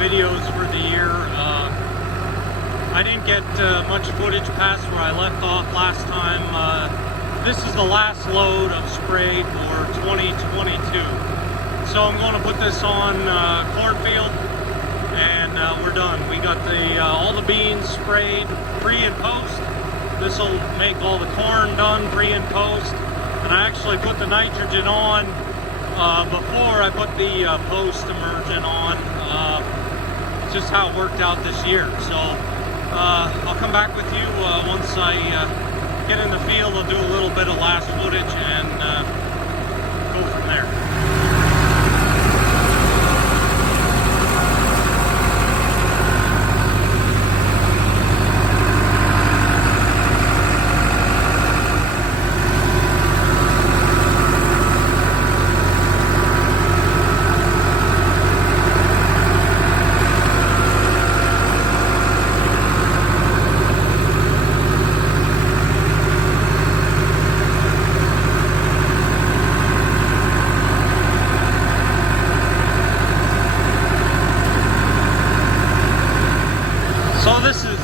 videos for the year. I didn't get much footage past where I left off last time. This is the last load of spray for 2022. So I'm going to put this on cornfield, and we're done. We got all the beans sprayed pre and post. This will make all the corn done pre and post. And I actually put the nitrogen on before I put the post immersion on. It's just how it worked out this year. So I'll come back with you once I get in the field. I'll do a little bit of last footage and go from there. So this is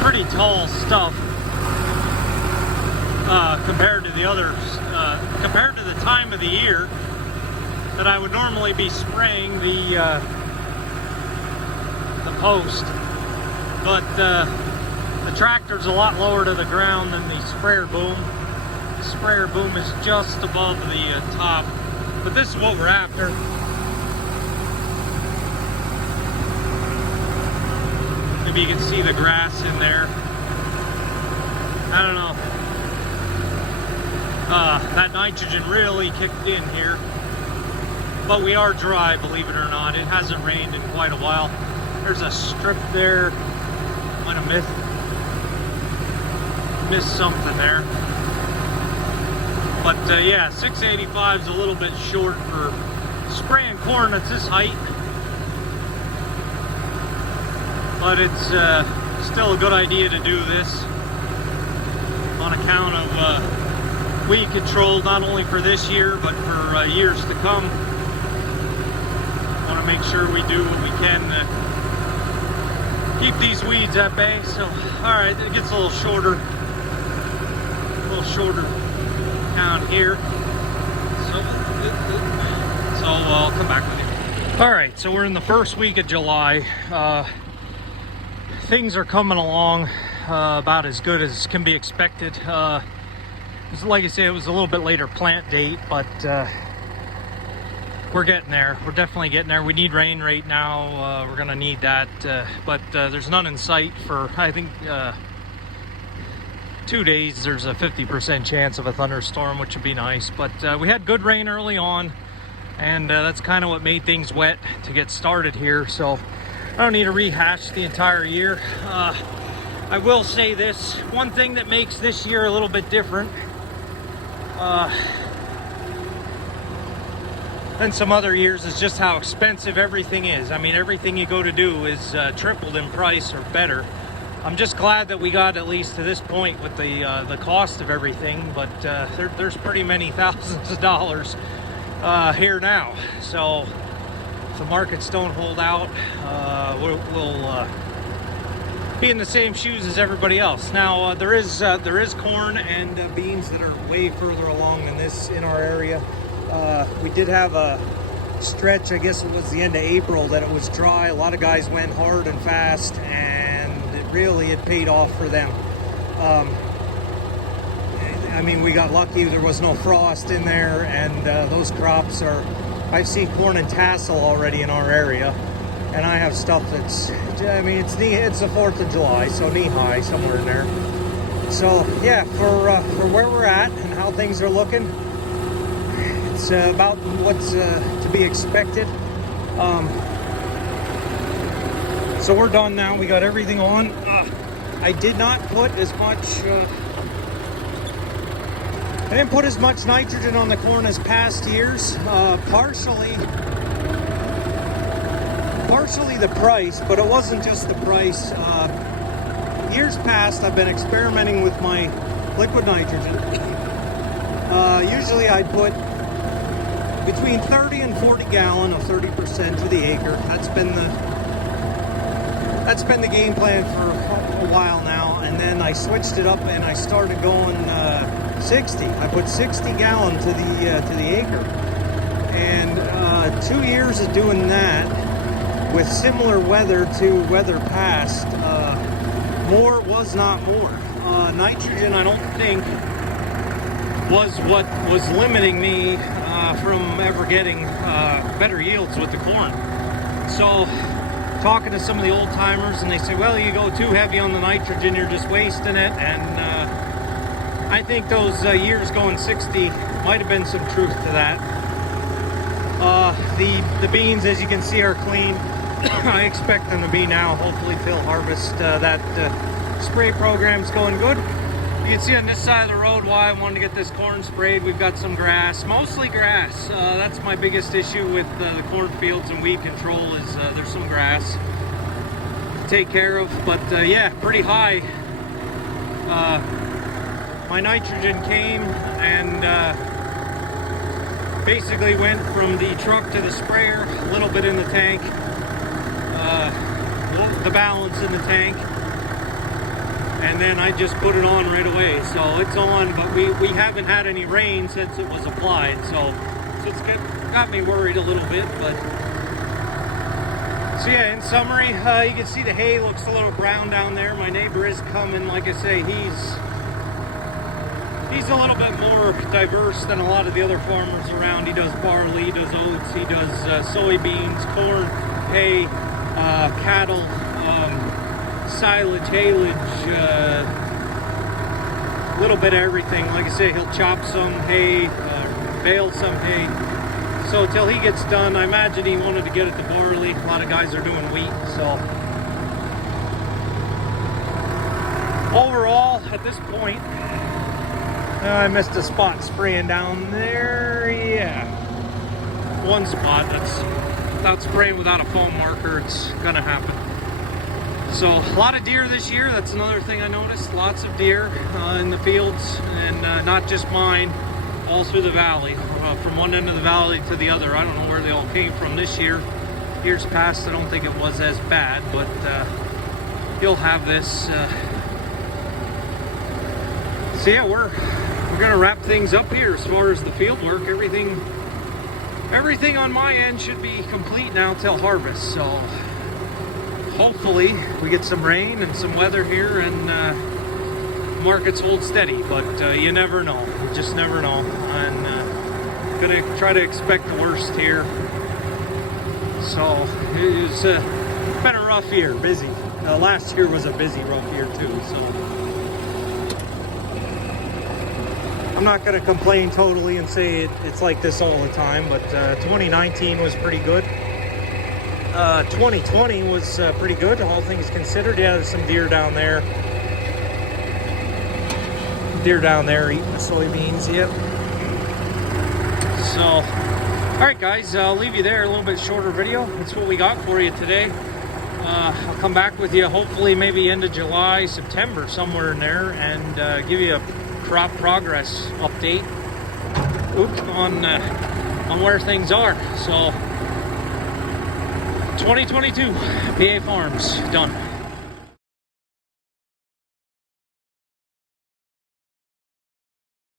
pretty tall stuff compared to the others, compared to the time of the year that I would normally be spraying the post. But the tractor's a lot lower to the ground than the sprayer boom. The sprayer boom is just above the top, but this is what we're after. Maybe you can see the grass in there. I don't know. That nitrogen really kicked in here. But we are dry, believe it or not. It hasn't rained in quite a while. There's a strip there. Might have missed something there. But yeah, 685 is a little bit short for spraying corn at this height. But it's still a good idea to do this on account of weed control, not only for this year, but for years to come. Want to make sure we do what we can to keep these weeds at bay. So, all right, it gets a little shorter down here. So I'll come back with you. All right, so we're in the first week of July. Things are coming along about as good as can be expected. Like I say, it was a little bit later plant date, but we're getting there. We're definitely getting there. We need rain right now. We're gonna need that, but there's none in sight for, I think, 2 days. There's a 50% chance of a thunderstorm, which would be nice. But we had good rain early on, and that's kind of what made things wet to get started here. So I don't need to rehash the entire year. I will say this, one thing that makes this year a little bit different than some other years is just how expensive everything is. I mean, everything you go to do is tripled in price or better. I'm just glad that we got at least to this point with the cost of everything, but there's pretty many thousands of dollars here now. So if the markets don't hold out, we'll be in the same shoes as everybody else. Now there is corn and beans that are way further along than this in our area. We did have a stretch, I guess it was the end of April, that it was dry. A lot of guys went hard and fast, and it paid off for them. I mean, we got lucky there was no frost in there, and those crops are, I've seen corn and tassel already in our area, and I have stuff that's, I mean, it's the 4th of July, so knee-high, somewhere in there. So, yeah, for where we're at and how things are looking, it's about what's to be expected. So we're done now. We got everything on. I did not put as much, I didn't put as much nitrogen on the corn as past years. Partially the price, but it wasn't just the price. Years past, I've been experimenting with my liquid nitrogen. Usually I'd put between 30 and 40 gallon of 30% to the acre. That's been the game plan for a while now. And then I switched it up and I started going 60. I put 60 gallon to the acre. And 2 years of doing that with similar weather to weather past, more was not more. Nitrogen, I don't think, was what was limiting me from ever getting better yields with the corn. So talking to some of the old timers, and they say, well, you go too heavy on the nitrogen, you're just wasting it. And I think those years going 60 might have been some truth to that. The beans, as you can see, are clean. I expect them to be now, hopefully till harvest. That spray program's going good. You can see on this side of the road why I wanted to get this corn sprayed. We've got some grass, mostly grass. That's my biggest issue with the cornfields and weed control is there's some grass to take care of. But yeah, pretty high. My nitrogen came and basically went from the truck to the sprayer, a little bit in the tank, the balance in the tank. And then I just put it on right away. So it's on, but we haven't had any rain since it was applied. So it's got me worried a little bit. But so yeah, in summary, you can see the hay looks a little brown down there. My neighbor is coming. Like I say, he's a little bit more diverse than a lot of the other farmers around. He does barley, he does oats, he does soybeans, corn, hay, cattle, silage, haylage, a little bit of everything. Like I say, he'll chop some hay, bale some hay. So till he gets done, I imagine he wanted to get it to barley. A lot of guys are doing wheat. So overall, at this point, I missed a spot spraying down there. Yeah, one spot that's without spraying without a foam marker. It's gonna happen. So a lot of deer this year. That's another thing I noticed. Lots of deer in the fields, and not just mine, all through the valley, from one end of the valley to the other. I don't know where they all came from this year. Years past, I don't think it was as bad, but you'll have this. So yeah, we're gonna wrap things up here as far as the field work. Everything on my end should be complete now till harvest. So hopefully we get some rain and some weather here and markets hold steady, but you never know. You just never know. And gonna try to expect the worst here. So it's been a rough year, busy. Last year was a busy, rough year too. So I'm not going to complain totally and say it's like this all the time, but 2019 was pretty good. 2020 was pretty good, all things considered. Yeah, there's some deer down there. Deer down there eating the soybeans, yep. So, all right, guys, I'll leave you there. A little bit shorter video. That's what we got for you today. I'll come back with you hopefully maybe end of July, September, somewhere in there, and give you a crop progress update on where things are. So 2022 PA Farms done.